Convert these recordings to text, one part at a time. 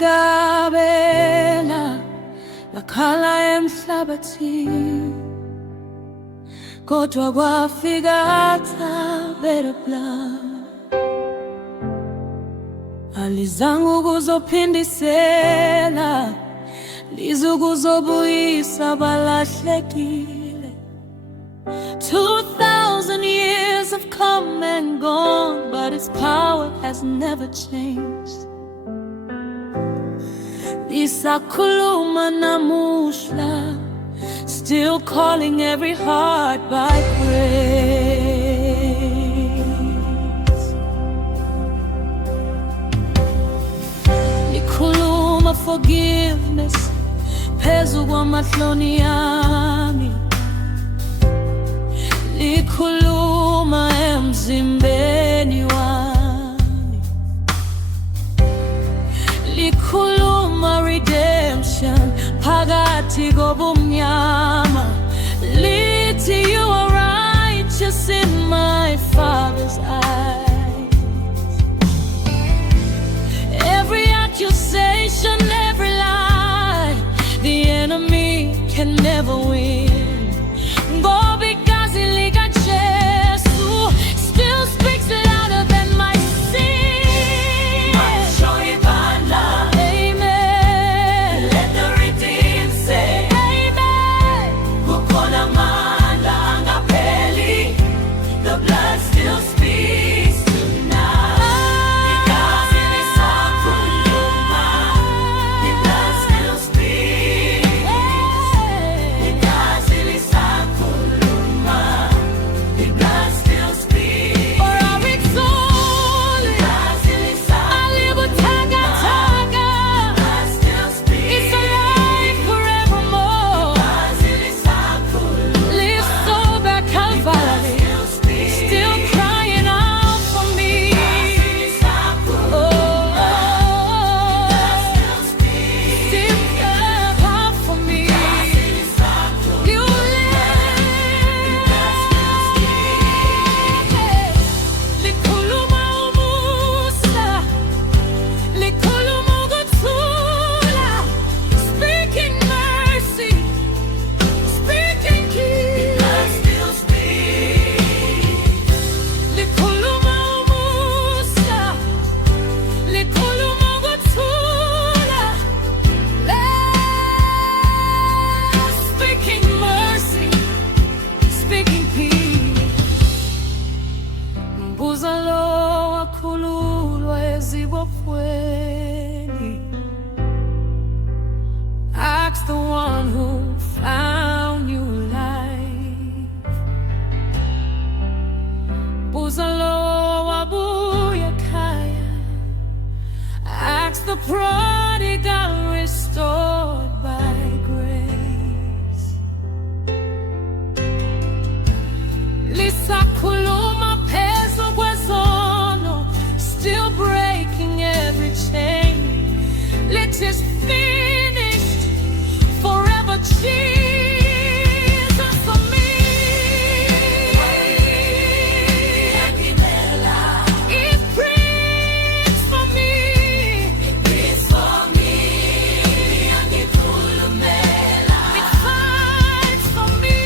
igabela lakhala emhlabathini, kodwa kwafika thabela blood. Alizange ukuzophindisela, lizokuzobuyisa abalahlekile. 2,000 years have come and gone, but its power has never changed. Lisakhuluma namuhla, still calling every heart by praise. Likhuluma forgiveness phezu kwamahloni yami, likhuluma emzimbeni wami, likhuluma redemption phakathi kobumnyama, lithi you are righteous in my Father's eyes. Every accusation, every lie, the enemy can never win. Ngoba Igazi likaJesu still speaks louder than my sin. Amen. Let the redeemed say amen. Kukhona amandla angapheli, the blood still speaks tonight. Igazi lisakhuluma, the blood still speaks. Igazi lisakhuluma, the blood still speaks. For our exalted, Igazi lisakhuluma, the blood still speaks. It's alive forevermore. Igazi lisakhuluma, lives so back Calvary, still crying out for me. Oh, still crying out for me. You live. Likhuluma umusa, likhuluma ukuthula, speaking mercy, speaking peace. Likhuluma umusa, likhuluma ukuthula, speaking mercy, speaking peace. Mbuza lo wakhululwa ezibopweni, ask the one who found new life. Mbuza lo wabuya ekhaya, ask the prodigal restored by grace. Lisakhuluma phezu kwezono, still breaking every chain. It is finished forever, Jesus for me. It preached for me. It fights for me.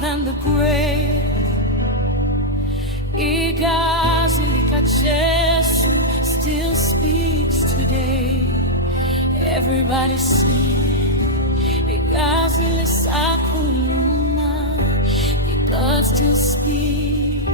Than the grave. Igazi likaJesu still speaks today. Everybody sing. Igazi lisakhuluma, the blood still speaks.